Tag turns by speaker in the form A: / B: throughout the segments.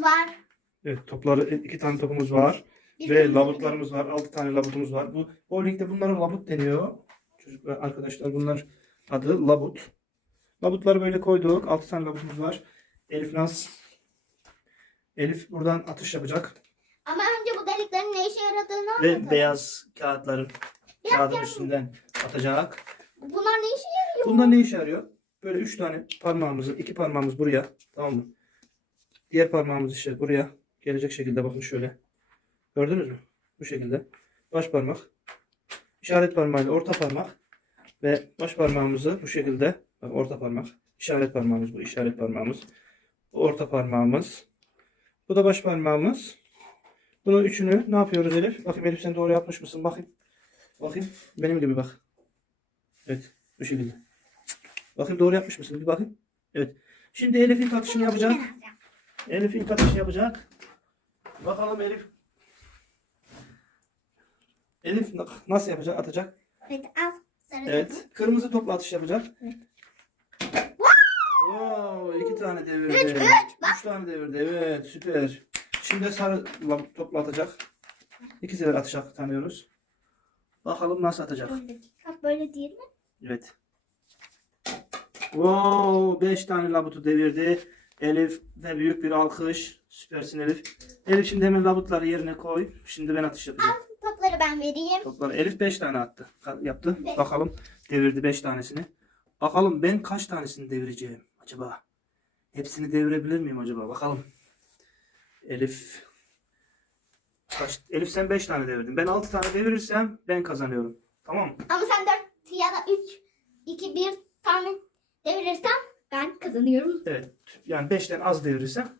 A: topumuz var.
B: Evet topları iki tane topumuz var.
A: Bir
B: Ve labutlarımız var. Altı tane labutumuz var. Bu bowlingde bunlara labut deniyor. Çocuklar arkadaşlar bunlar adı labut. Labutları böyle koyduk. Altı tane labutumuz var. Elif Naz. Elif buradan atış yapacak.
A: Ama önce bu deliklerin ne işe yaradığını anlatalım.
B: Ve beyaz kağıtların
A: Beyaz
B: kağıdın
A: kağıt-
B: üstünden atacak.
A: Bunlar ne işe yarıyor?
B: Bunlar ne işe yarıyor? Böyle üç tane parmağımızı, iki parmağımız buraya. Tamam mı? Diğer parmağımız işte buraya. Gelecek şekilde bakın şöyle. Gördünüz mü? Bu şekilde. Baş parmak. işaret parmağıyla orta parmak. Ve baş parmağımızı bu şekilde. Bak orta parmak. işaret parmağımız bu. işaret parmağımız. Bu orta parmağımız. Bu da baş parmağımız. Bunun üçünü ne yapıyoruz Elif? Bakayım Elif sen doğru yapmış mısın? Bakayım. Bakayım. Benim gibi bak. Evet. Bu şekilde. Bakayım doğru yapmış mısın? Bir bakayım. Evet. Şimdi Elif ilk atışını yapacak. Elif ilk atışını yapacak. Bakalım Elif. Elif na- nasıl yapacak? Atacak.
A: Evet al. Sarı topu.
B: Evet. Kırmızı topla atış yapacak.
A: Evet.
B: Wow, iki tane devirdi.
A: Üç, üç,
B: Üç tane devirdi. Evet, süper. Şimdi sarı topla atacak. İki sefer atacak tanıyoruz. Bakalım nasıl atacak.
A: Böyle değil mi?
B: Evet. Wow, 5 tane labutu devirdi. Elif ve büyük bir alkış. Süpersin Elif. Elif şimdi hemen labutları yerine koy. Şimdi ben atış yapacağım.
A: Topları ben vereyim.
B: Topları Elif 5 tane attı. Yaptı.
A: Beş.
B: Bakalım devirdi 5 tanesini. Bakalım ben kaç tanesini devireceğim acaba? Hepsini devirebilir miyim acaba? Bakalım. Elif kaç? Elif sen 5 tane devirdin. Ben 6 tane devirirsem ben kazanıyorum. Tamam mı?
A: Ama sen 4 ya da 3, 2, 1 tane devirirsen ben kazanıyorum.
B: Evet. Yani 5'ten az devirirsem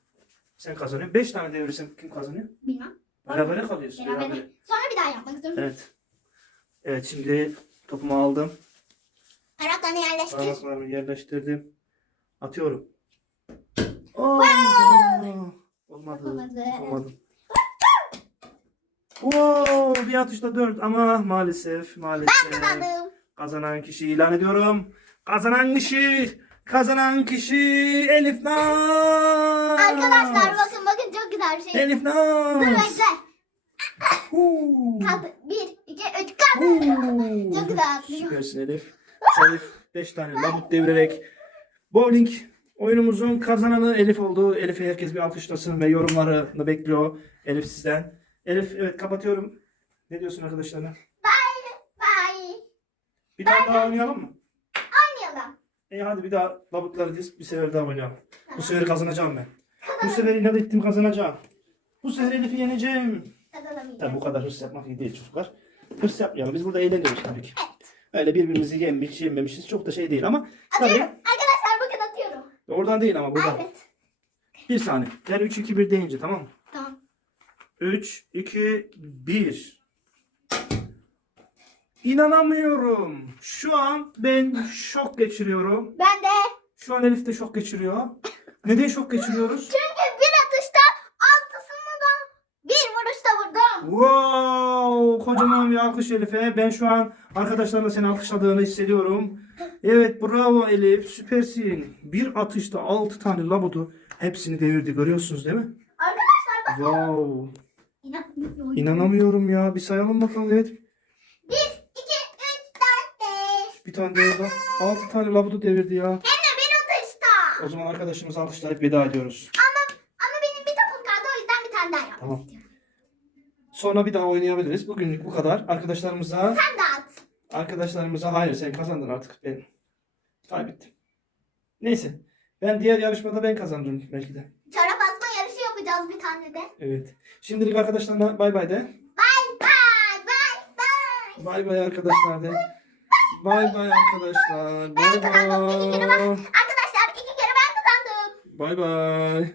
B: sen kazanıyorsun. 5 tane devirirsem kim kazanıyor?
A: Bilmem.
B: Berabere kalıyorsun.
A: Beraber.
B: Berabere.
A: Sonra bir daha yapmak istiyorum.
B: Evet. Evet şimdi topumu aldım.
A: Ayaklarını yerleştir.
B: Parmaklarımı yerleştirdim. Atıyorum. Oo, olmadı.
A: Olmadı.
B: Olmadı. Wow, bir atışta 4 ama maalesef maalesef
A: Kazandım.
B: kazanan kişi ilan ediyorum. Kazanan kişi kazanan kişi Elif Naz.
A: Arkadaşlar bakın bakın çok güzel bir şey.
B: Elif
A: Dur
B: Naz.
A: bekle.
B: Huu.
A: Kaldı. 1, 2, 3 kaldı.
B: Huu.
A: Çok güzel atlıyor.
B: Süpersin Elif. Elif 5 tane labut devirerek bowling oyunumuzun kazananı Elif oldu. Elif'e herkes bir alkışlasın ve yorumlarını bekliyor Elif sizden. Elif evet kapatıyorum. Ne diyorsun arkadaşlarına?
A: Bye. Bye.
B: Bir daha daha oynayalım mı? İyi hadi bir daha labutları diz bir sefer daha oynayalım. Bu sefer kazanacağım ben. Bu sefer inat ettim kazanacağım. Bu sefer Elif'i yeneceğim.
A: Kazanamayacağım.
B: bu kadar hırs yapmak iyi değil çocuklar. Hırs yapmayalım. Biz burada eğleniyoruz tabii ki. Öyle birbirimizi yemiş, yememişiz. Çok da şey değil ama tabii
A: Atıyorum. Arkadaşlar bakın atıyorum.
B: oradan değil ama buradan.
A: Evet.
B: Bir saniye. Ben 3 2 1 deyince tamam mı?
A: Tamam.
B: 3 2 1 İnanamıyorum. Şu an ben şok geçiriyorum.
A: Ben de.
B: Şu an Elif de şok geçiriyor. Neden şok geçiriyoruz?
A: Çünkü bir atışta altısını da bir vuruşta vurdum.
B: Wow! Kocaman bir alkış Elif'e. Ben şu an arkadaşlarımla seni alkışladığını hissediyorum. Evet bravo Elif. Süpersin. Bir atışta 6 tane labutu hepsini devirdi. Görüyorsunuz değil mi?
A: Arkadaşlar bak.
B: Wow. İnanamıyorum ya. Bir sayalım bakalım evet.
A: 1, 2, 3, 4, 5.
B: Bir tane devirdi. 6 tane labutu devirdi ya.
A: Hem de bir atışta.
B: O zaman arkadaşımızı alkışlayıp veda ediyoruz.
A: Ama, ama benim bir topum kaldı o yüzden bir tane daha yapmak
B: Tamam.
A: istiyorum.
B: Sonra bir daha oynayabiliriz. Bugünlük bu kadar. Arkadaşlarımıza
A: Sen de at.
B: arkadaşlarımıza hayır sen kazandın artık. Ben kaybettim. Neyse. Ben diğer yarışmada ben kazandım belki de.
A: Çorap asma yarışı yapacağız bir tane de.
B: Evet. Şimdilik arkadaşlarına bay bay de.
A: Bye bye bye bye.
B: Bay bay arkadaşlar de. Bay bay arkadaşlar. Bay bay.
A: Arkadaşlar iki kere ben kazandım.
B: Bay bay.